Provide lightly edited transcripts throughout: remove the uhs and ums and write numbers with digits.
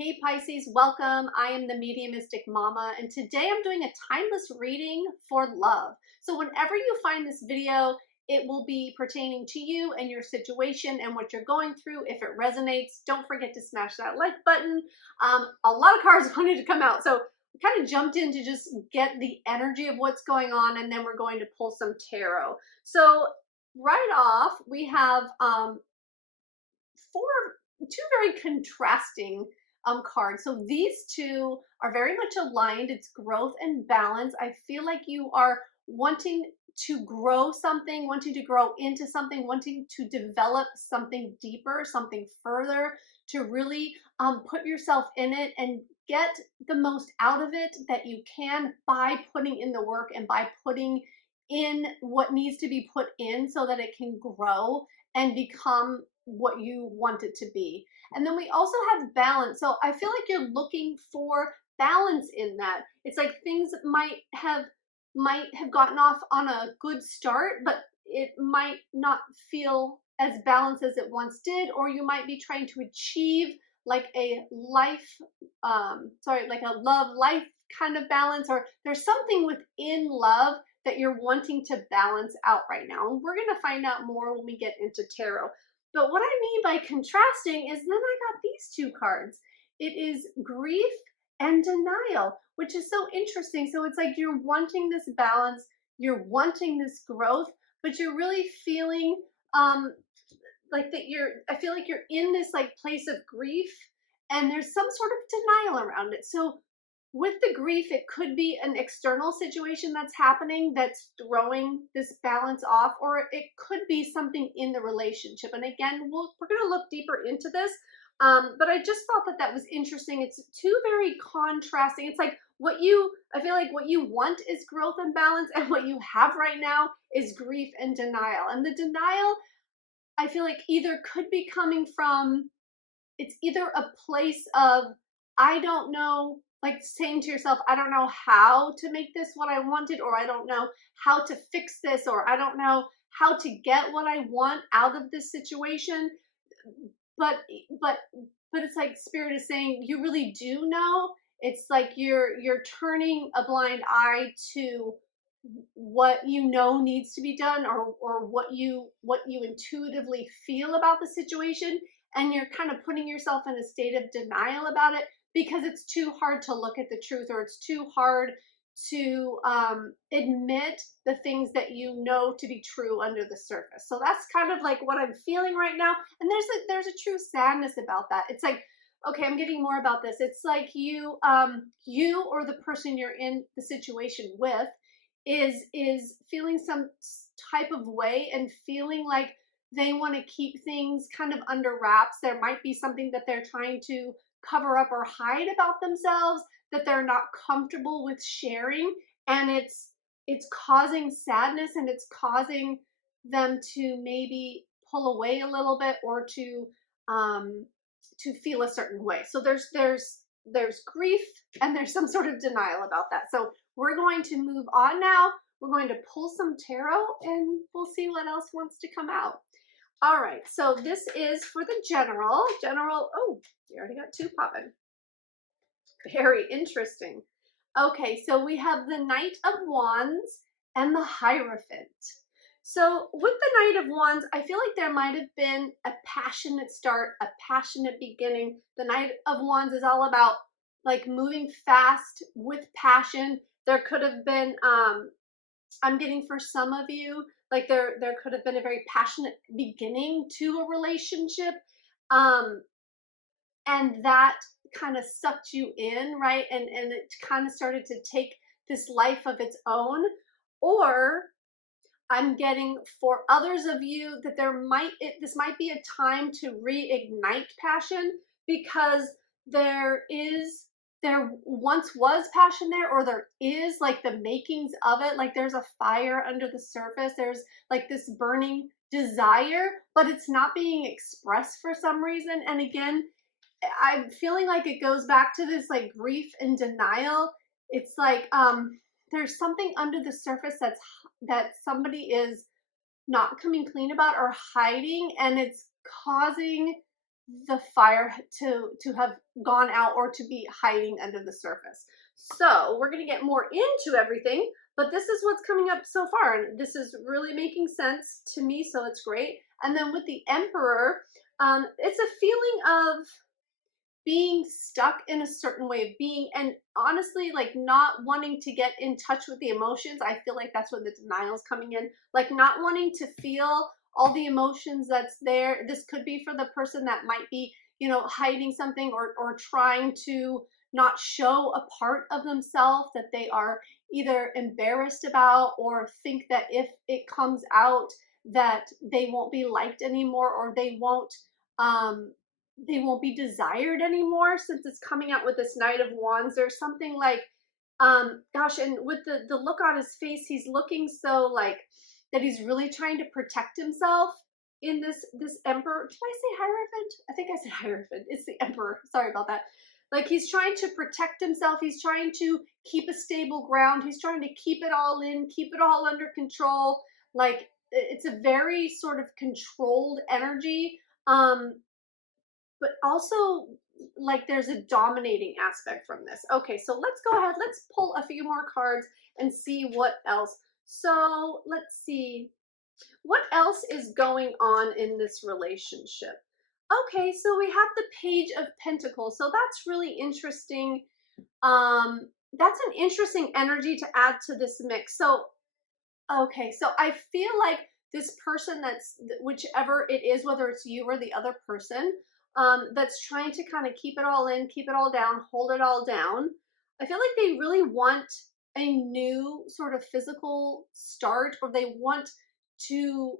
Hey Pisces, welcome. I am the Mediumistic Mama, and today I'm doing a timeless reading for love. So whenever you find this video, it will be pertaining to you and your situation and what you're going through. If it resonates, don't forget to smash that like button. A lot of cards wanted to come out, so I kind of jumped in to just get the energy of what's going on, and then we're going to pull some tarot. So right off, we have two very contrasting cards. So these two are very much aligned. It's growth and balance. I feel like you are wanting to grow something, wanting to grow into something, wanting to develop something deeper, something further, to really put yourself in it and get the most out of it that you can by putting in the work and by putting in what needs to be put in so that it can grow and become what you want it to be. And then we also have balance. So I feel like you're looking for balance in that. It's like things might have gotten off on a good start, but it might not feel as balanced as it once did, or you might be trying to achieve like a like a love life kind of balance, or there's something within love that you're wanting to balance out right now. And we're going to find out more when we get into tarot. But what I mean by contrasting is then I got these two cards. It is grief and denial, which is so interesting. So it's like you're wanting this balance, you're wanting this growth, but you're really feeling like that I feel like you're in this like place of grief and there's some sort of denial around it. So with the grief, it could be an external situation that's happening that's throwing this balance off, or it could be something in the relationship. And again, we're going to look deeper into this, but I just thought that that was interesting. It's two very contrasting. It's like I feel like what you want is growth and balance, and what you have right now is grief and denial. And the denial, I feel like either could be coming from, it's either a place of, I don't know, like saying to yourself, I don't know how to make this what I wanted, or I don't know how to fix this, or I don't know how to get what I want out of this situation. But it's like Spirit is saying you really do know. It's like you're turning a blind eye to what you know needs to be done, or what you intuitively feel about the situation, and you're kind of putting yourself in a state of denial about it because it's too hard to look at the truth, or it's too hard to admit the things that you know to be true under the surface. So that's kind of like what I'm feeling right now. And there's a true sadness about that. It's like, okay, I'm getting more about this. It's like you or the person you're in the situation with is feeling some type of way and feeling like they want to keep things kind of under wraps. There might be something that they're trying to cover up or hide about themselves that they're not comfortable with sharing, and it's causing sadness, and it's causing them to maybe pull away a little bit, or to feel a certain way. So there's grief and there's some sort of denial about that. So we're going to move on now. We're going to pull some tarot and we'll see what else wants to come out. All right, so this is for the general. Oh, we already got two popping. Very interesting. Okay, so we have the Knight of Wands and the Hierophant. So with the Knight of Wands, I feel like there might have been a passionate start, a passionate beginning. The Knight of Wands is all about like moving fast with passion. There could have been, I'm getting for some of you, like there could have been a very passionate beginning to a relationship, and that kind of sucked you in, right? And it kind of started to take this life of its own. Or I'm getting for others of you that this might be a time to reignite passion, because there once was passion there, or there is like the makings of it. Like there's a fire under the surface. There's like this burning desire, but it's not being expressed for some reason. And again, I'm feeling like it goes back to this like grief and denial. It's like there's something under the surface that somebody is not coming clean about or hiding, and it's causing the fire to have gone out or to be hiding under the surface. So we're going to get more into everything, but this is what's coming up so far, and this is really making sense to me, so it's great. And then with the Emperor, it's a feeling of being stuck in a certain way of being, and honestly, like not wanting to get in touch with the emotions. I feel like that's where the denial is coming in, like not wanting to feel all the emotions that's there. This could be for the person that might be, hiding something or trying to not show a part of themselves that they are either embarrassed about, or think that if it comes out that they won't be liked anymore, or um they won't be desired anymore, since it's coming out with this Knight of Wands. There's something like, gosh, and with the look on his face, he's looking so like that he's really trying to protect himself in this Emperor. Did I say Hierophant? I think I said Hierophant. It's the Emperor. Sorry about that. Like he's trying to protect himself. He's trying to keep a stable ground. He's trying to keep it all in, keep it all under control. Like it's a very sort of controlled energy. But also like there's a dominating aspect from this. Okay, so let's go ahead. Let's pull a few more cards and see what else. So let's see. What else is going on in this relationship? Okay, so we have the Page of Pentacles. So that's really interesting. That's an interesting energy to add to this mix. So, okay, so I feel like this person whichever it is, whether it's you or the other person, that's trying to kind of keep it all in, keep it all down, hold it all down. I feel like they really want a new sort of physical start, or they want to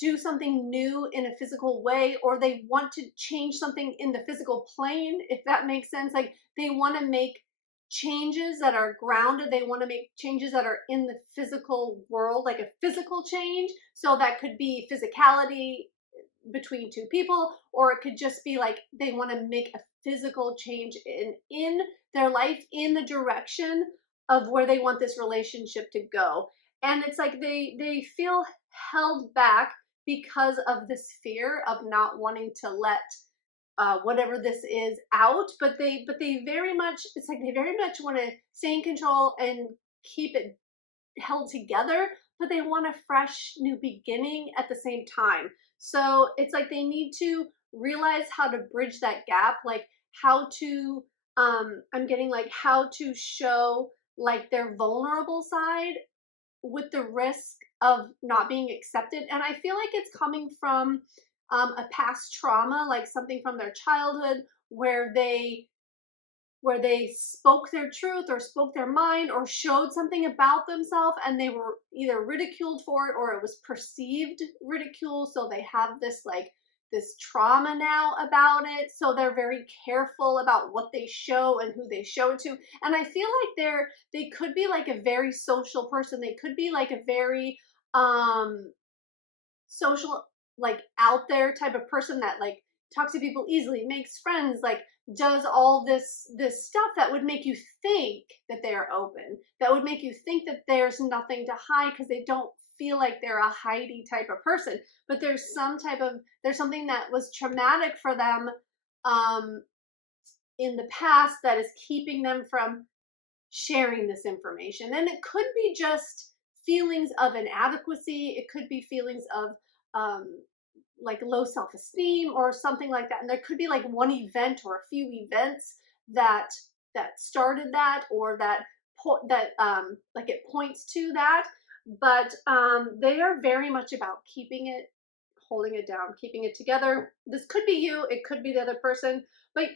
do something new in a physical way, or they want to change something in the physical plane, if that makes sense. Like they want to make changes that are grounded. They want to make changes that are in the physical world, like a physical change. So that could be physicality between two people, or it could just be like they want to make a physical change in their life, in the direction of where they want this relationship to go. And it's like they feel held back because of this fear of not wanting to let whatever this is out, but they very much, it's like they very much want to stay in control and keep it held together, but they want a fresh new beginning at the same time. So it's like they need to realize how to bridge that gap, like how to I'm getting like how to show like their vulnerable side with the risk of not being accepted. And I feel like it's coming from a past trauma, like something from their childhood where they spoke their truth or spoke their mind or showed something about themselves, and they were either ridiculed for it or it was perceived ridicule. So they have this like this trauma now about it. So they're very careful about what they show and who they show it to. And I feel like they could be like a very social person. They could be like a very social, like out there type of person that like talks to people easily, makes friends, like does all this stuff that would make you think that they are open, that would make you think that there's nothing to hide, because they don't feel like they're a hidey type of person. But there's something that was traumatic for them in the past that is keeping them from sharing this information. And it could be just feelings of inadequacy. It could be feelings of like low self-esteem or something like that. And there could be like one event or a few events that started that, or that like it points to that. But they are very much about keeping it, holding it down, keeping it together. This could be you, it could be the other person, but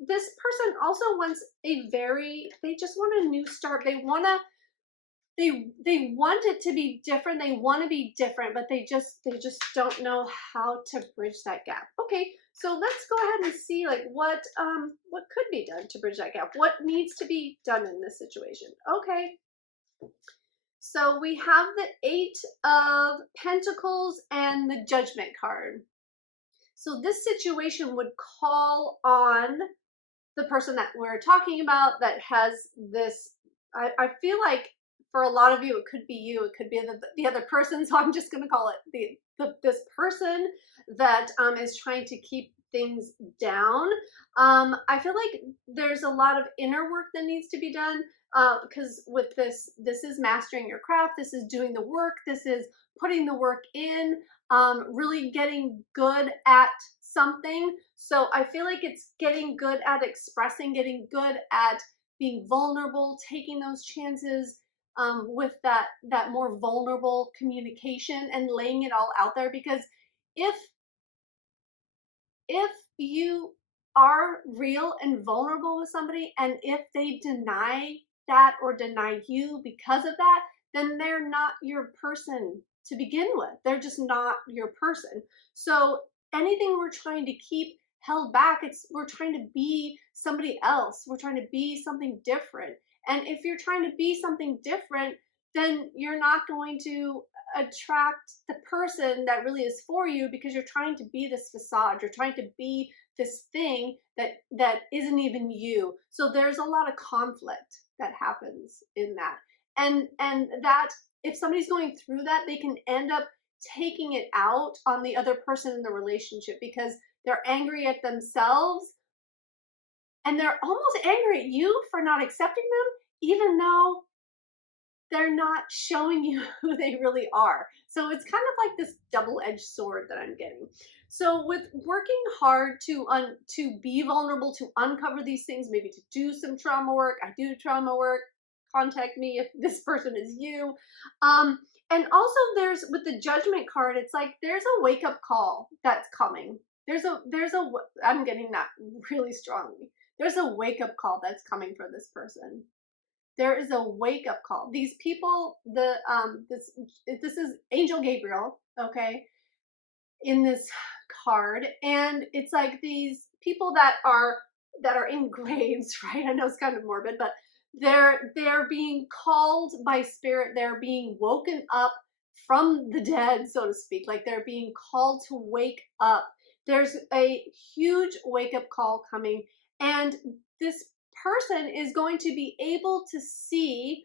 this person also wants they just want a new start. They want it to be different. They want to be different, but they just don't know how to bridge that gap. Okay, so let's go ahead and see like what could be done to bridge that gap. What needs to be done in this situation? Okay. So we have the 8 of Pentacles and the Judgment card. So this situation would call on the person that we're talking about that has this, I feel like for a lot of you, it could be you, it could be the other person. So I'm just going to call it this person that is trying to keep things down. I feel like there's a lot of inner work that needs to be done, because with this is mastering your craft, this is doing the work, this is putting the work in, really getting good at something. So I feel like it's getting good at expressing, getting good at being vulnerable, taking those chances, with that more vulnerable communication and laying it all out there. Because if if you are real and vulnerable with somebody, and if they deny that or deny you because of that, then they're not your person to begin with. They're just not your person. So anything we're trying to keep held back, it's we're trying to be somebody else. We're trying to be something different. And if you're trying to be something different, then you're not going to attract the person that really is for you, because you're trying to be this facade, you're trying to be this thing that isn't even you. So there's a lot of conflict that happens in that, and that if somebody's going through that, they can end up taking it out on the other person in the relationship, because they're angry at themselves, and they're almost angry at you for not accepting them, even though they're not showing you who they really are. So it's kind of like this double-edged sword that I'm getting. So with working hard to be vulnerable, to uncover these things, maybe to do some trauma work. I do trauma work. Contact me if this person is you. And also there's, with the Judgment card, it's like there's a wake-up call that's coming. I'm getting that really strongly. There's a wake-up call that's coming for this person. There is a wake-up call. These people, this is Angel Gabriel, okay, in this card, and it's like these people that are in graves, right? I know it's kind of morbid, but they're being called by spirit. They're being woken up from the dead, so to speak. Like they're being called to wake up. There's a huge wake-up call coming, and this person is going to be able to see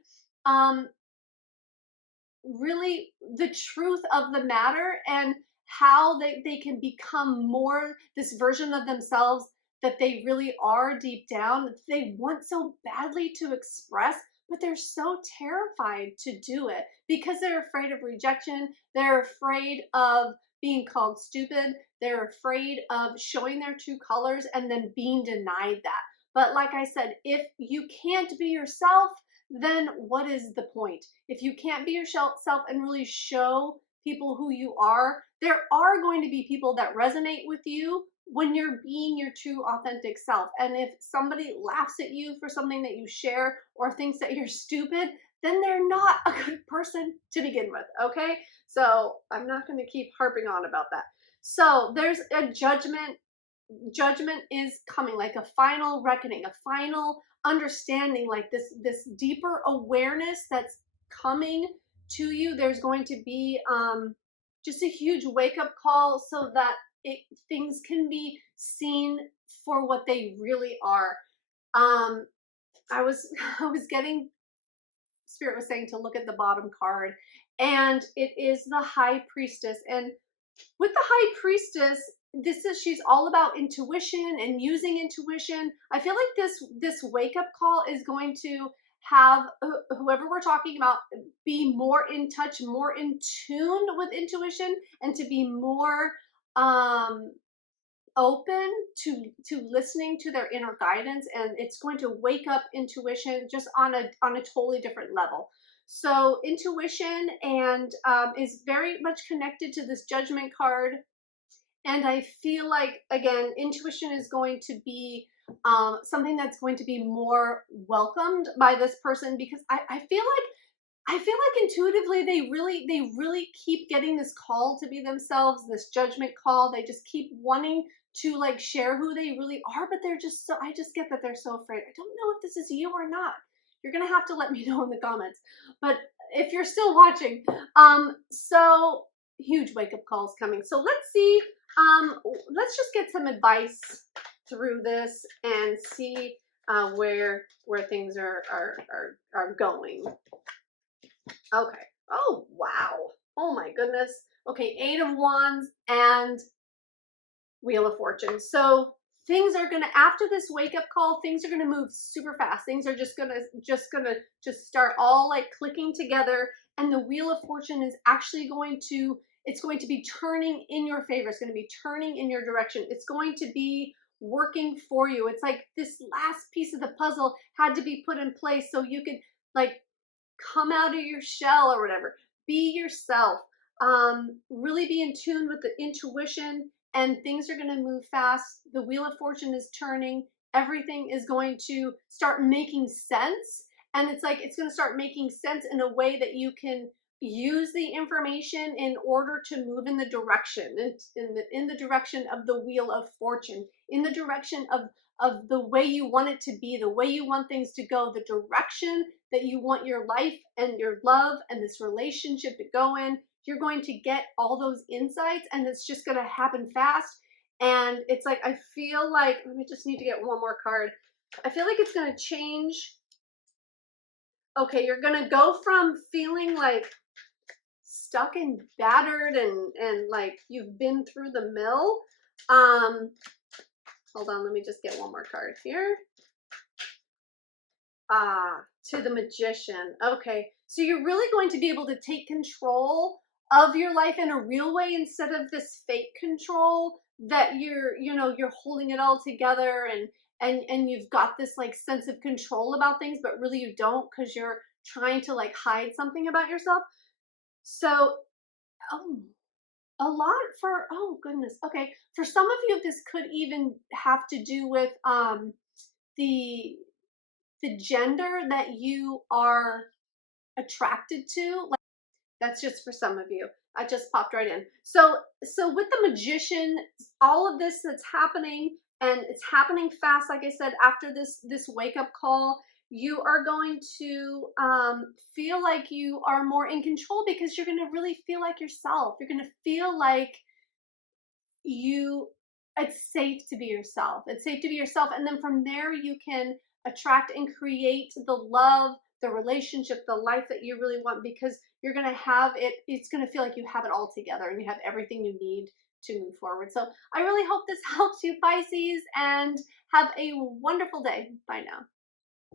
really the truth of the matter, and how they can become more this version of themselves that they really are deep down, that they want so badly to express, but they're so terrified to do it because they're afraid of rejection. They're afraid of being called stupid. They're afraid of showing their true colors and then being denied that. But like I said, if you can't be yourself, then what is the point? If you can't be yourself and really show people who you are, there are going to be people that resonate with you when you're being your true authentic self. And if somebody laughs at you for something that you share or thinks that you're stupid, then they're not a good person to begin with, okay? So I'm not going to keep harping on about that. So there's a judgment. Judgment is coming, like a final reckoning, a final understanding, like this deeper awareness that's coming to you. There's going to be just a huge wake-up call, so that things can be seen for what they really are. I was getting, Spirit was saying to look at the bottom card, and it is the High Priestess. And with the High Priestess, she's all about intuition and using intuition. I feel like this wake-up call is going to have whoever we're talking about be more in touch, more in tune with intuition, and to be more open to listening to their inner guidance. And it's going to wake up intuition just on a totally different level. So intuition and is very much connected to this Judgment card. And I feel like, again, intuition is going to be something that's going to be more welcomed by this person, because I feel like intuitively they really keep getting this call to be themselves, this Judgment call. They just keep wanting to like share who they really are, but they're just so, I just get that they're so afraid. I don't know if this is you or not. You're gonna have to let me know in the comments. But if you're still watching, so huge wake-up calls coming. So let's see. Let's just get some advice through this and see where things are going. Okay. Oh wow. Oh my goodness. Okay, 8 of Wands and Wheel of Fortune. So things are gonna, after this wake up call, things are gonna move super fast. Things are just gonna start all like clicking together. And the Wheel of Fortune is actually going to, it's going to be turning in your favor. It's going to be turning in your direction. It's going to be working for you. It's like this last piece of the puzzle had to be put in place so you could like come out of your shell or whatever. Be yourself. Really be in tune with the intuition, and things are going to move fast. The Wheel of Fortune is turning. Everything is going to start making sense. And it's like, it's going to start making sense in a way that you can use the information in order to move in the direction, in the direction of the Wheel of Fortune, in the direction of the way you want it to be, the way you want things to go, the direction that you want your life and your love and this relationship to go in. You're going to get all those insights, and it's just going to happen fast. And it's like, I feel like, let me just need to get one more card. I feel like it's going to change. Okay, you're going to go from feeling like stuck and battered and like you've been through the mill. Hold on, let me just get one more card here. To the Magician. Okay, so you're really going to be able to take control of your life in a real way instead of this fake control that you're holding it all together and you've got this like sense of control about things, but really you don't, because you're trying to like hide something about yourself. So, a lot for, oh goodness. Okay, for some of you, this could even have to do with the gender that you are attracted to. Like, that's just for some of you. I just popped right in. So with the Magician, all of this that's happening, and it's happening fast, like I said, after this wake up call, you are going to feel like you are more in control, because you're going to really feel like yourself. You're going to feel like it's safe to be yourself. It's safe to be yourself. And then from there, you can attract and create the love, the relationship, the life that you really want, because you're going to have it. It's going to feel like you have it all together and you have everything you need to move forward. So I really hope this helps you, Pisces, and have a wonderful day. Bye now.